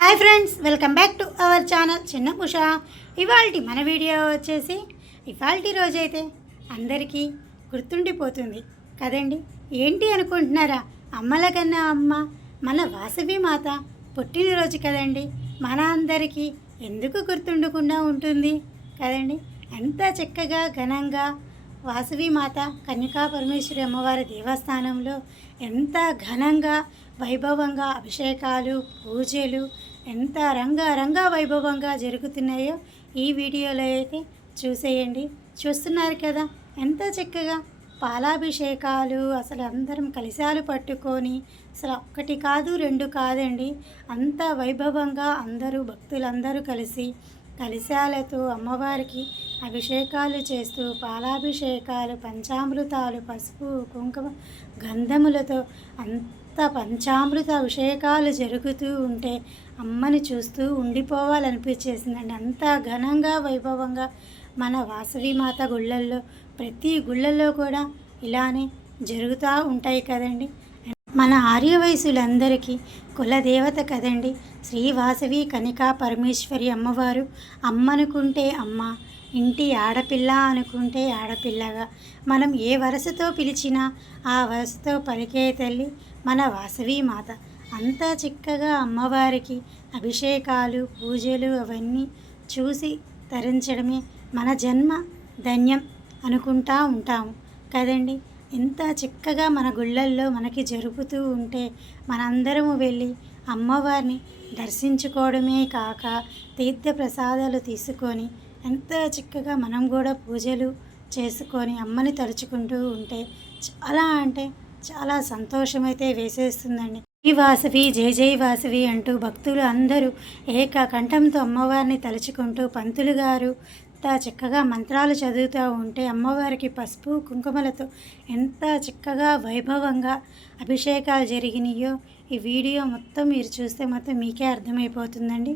Hi friends, welcome back to our channel చిన్న ఉషా. ఇవాల్టి మన వీడియో వచ్చేసి ఇవాల్టి రోజైతే అందరికీ గుర్తుండిపోతుంది కదండి. ఏంటి అనుకుంటున్నారా? అమ్మల కన్నా అమ్మ మన వాసవి మాత పుట్టినరోజు కదండి. మన అందరికీ ఎందుకు గుర్తుండకుండా ఉంటుంది కదండి. ఎంత చక్కగా ఘనంగా వాసవి మాత కన్యకా పరమేశ్వరి అమ్మవారి దేవస్థానంలో ఎంత ఘనంగా వైభవంగా అభిషేకాలు పూజలు ఎంత రంగ వైభవంగా జరుగుతున్నాయో ఈ వీడియోలో అయితే చూసేయండి. చూస్తున్నారు కదా ఎంత చక్కగా పాలాభిషేకాలు, అసలు అందరం కలశాలు పట్టుకొని, అసలు ఒక్కటి కాదు రెండు కాదండి, అంత వైభవంగా అందరూ భక్తులందరూ కలిసి కలశాలతో అమ్మవారికి అభిషేకాలు చేస్తూ పాలాభిషేకాలు, పంచామృతాలు, పసుపు కుంకుమ గంధములతో అంత పంచామృత అభిషేకాలు జరుగుతూ ఉంటే అమ్మని చూస్తూ ఉండిపోవాలనిపించేసిందండి. అంత ఘనంగా వైభవంగా మన వాసవి మాత గుళ్ళల్లో ప్రతి గుళ్ళల్లో కూడా ఇలానే జరుగుతూ ఉంటాయి కదండి. మన ఆర్యవయసులందరికీ కులదేవత కదండి శ్రీ వాసవి కనికా పరమేశ్వరి అమ్మవారు. అమ్మనుకుంటే అమ్మ, ఇంటి ఆడపిల్ల అనుకుంటే ఆడపిల్లగా, మనం ఏ వరసతో పిలిచినా ఆ వరసతో పలికే తల్లి మన వాసవి మాత. అంత చక్కగా అమ్మవారికి అభిషేకాలు పూజలు అవన్నీ చూసి తరించడమే మన జన్మ ధన్యం అనుకుంటా ఉంటాము కదండి. ఎంత చక్కగా మన గుళ్ళల్లో మనకి జరుపుతూ ఉంటే మనందరము వెళ్ళి అమ్మవారిని దర్శించుకోవడమే కాక తీర్థ ప్రసాదాలు తీసుకొని ఎంత చక్కగా మనం కూడా పూజలు చేసుకొని అమ్మని తలుచుకుంటూ ఉంటే చాలా అంటే చాలా సంతోషమైతే వేసేస్తుందండి. ఈ వాసవి జై జై వాసవి అంటూ భక్తులు అందరూ ఏకకంఠంతో అమ్మవారిని తలుచుకుంటూ పంతులు గారు చక్కగా మంత్రాలు చదువుతూ ఉంటే అమ్మవారికి పసుపు కుంకుమలతో ఎంత చక్కగా వైభవంగా అభిషేకాలు జరిగినాయో ఈ వీడియో మొత్తం మీరు చూస్తే మొత్తం మీకే అర్థమైపోతుందండి.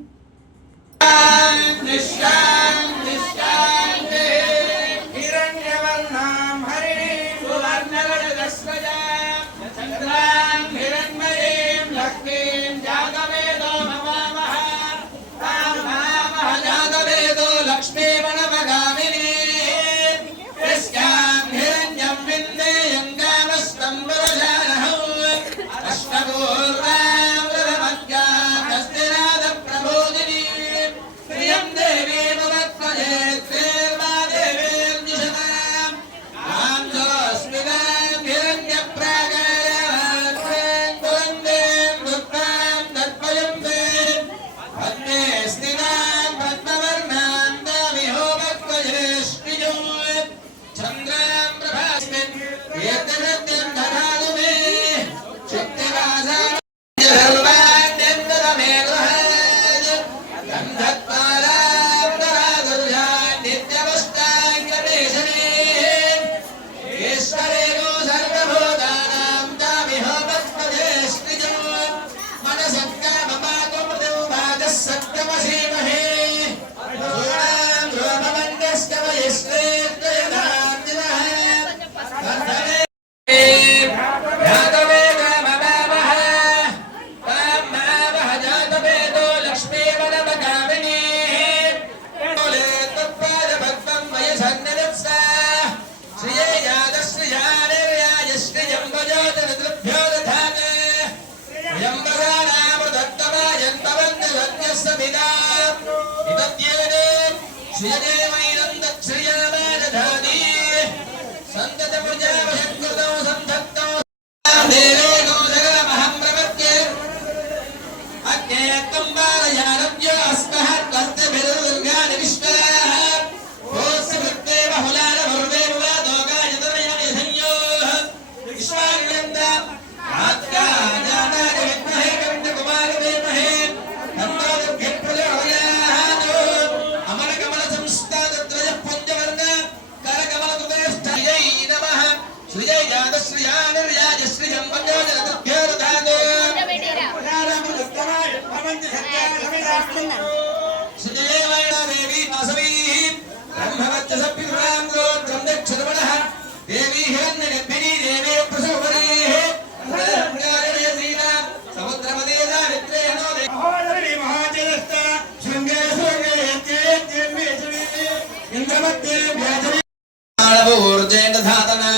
धातना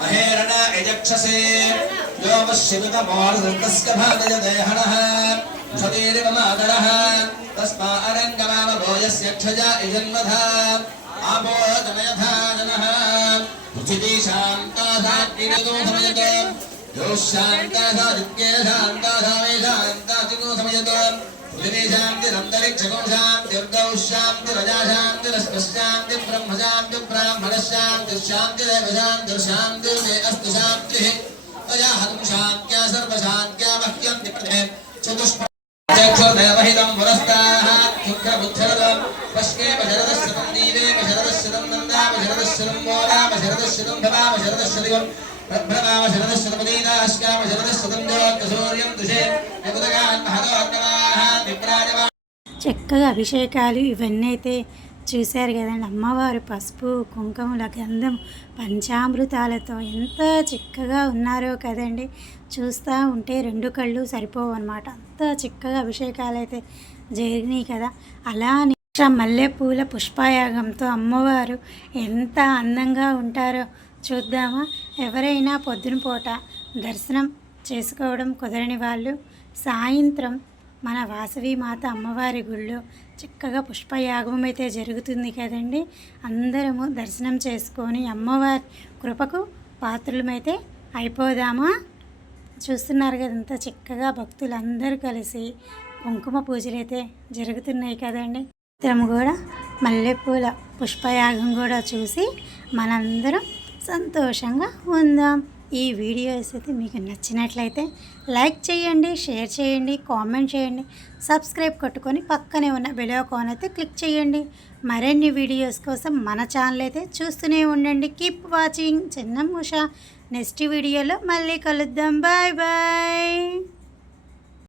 महेरण यजक्षसे यो वश्यमितमोर्धस्य भागयदेहनः क्षतिरिवमादरः तस्मा अरङ्गमावभो यस्य क्षजा इजन्मधा आपो तनयथा जनः उचिति शान्ताधाग्नितो समयत यो शान्ताधादित्ये शान्ताधामे शान्ताचिको समयत उदिने शान्तिरन्तरिक्षको शान्तिर्गौ शान्तिरजा शान्तिरस्पश्शान्ति ब्रह्मशान्ति ब्राह्मणशान्तिर्शान्तिरेव शान्तिर्शान्तिर्मे अस्तु शान्तिः अया हतुं शान्त्या सर्वशान्त्या मह्यं निपते चतुष्प चक्षुर्देवहितं पुरस्ताः शुक्रबुद्धरदं पश्येम शरदश्शतं दीवेम शरदश्शतं नन्दाम शरदश्शतं मोदाम शरदश्शतं भवाम शरदश्शतिवं प्रभ्रवाम शरदश्शतपदीनाश्काम शरदश्शतं ज्योतिसूर्यं दुषे निकुतगान् महदोर्गवाः विप्राजवा చక్కగా అభిషేకాలు ఇవన్నీ అయితే చూశారు కదండి. అమ్మవారు పసుపు కుంకుమల గంధం పంచామృతాలతో ఎంత చిక్కగా ఉన్నారో కదండి. చూస్తూ ఉంటే రెండు కళ్ళు సరిపోవు అనమాట, అంత చిక్కగా అభిషేకాలు అయితే జరిగినాయి కదా. అలానే మల్లెపూల పుష్పయాగంతో అమ్మవారు ఎంత అందంగా ఉంటారో చూద్దామా. ఎవరైనా పొద్దున పూట దర్శనం చేసుకోవడం కుదరని వాళ్ళు సాయంత్రం మన వాసవి మాత అమ్మవారి గుళ్ళో చక్కగా పుష్పయాగం అయితే జరుగుతుంది కదండి. అందరము దర్శనం చేసుకొని అమ్మవారి కృపకు పాత్రలమైతే అయిపోదామా. చూస్తున్నారు కదా ఎంత చక్కగా భక్తులందరూ కలిసి కుంకుమ పూజలు అయితే జరుగుతున్నాయి కదండి. ఇతరం కూడా మల్లెపూల పుష్పయాగం కూడా చూసి మనందరం సంతోషంగా ఉందాం. ఈ వీడియోస్ అయితే మీకు నచ్చినట్లయితే లైక్ చేయండి, షేర్ చేయండి, కామెంట్ చేయండి, సబ్స్క్రైబ్ కొట్టుకొని పక్కనే ఉన్న బెల్ ఐకాన్ అయితే క్లిక్ చేయండి. మరిన్ని వీడియోస్ కోసం మన ఛానల్ అయితే చూస్తూనే ఉండండి. కీప్ వాచింగ్ చిన్న ఉష. నెక్స్ట్ వీడియోలో మళ్ళీ కలుద్దాం. Bye bye.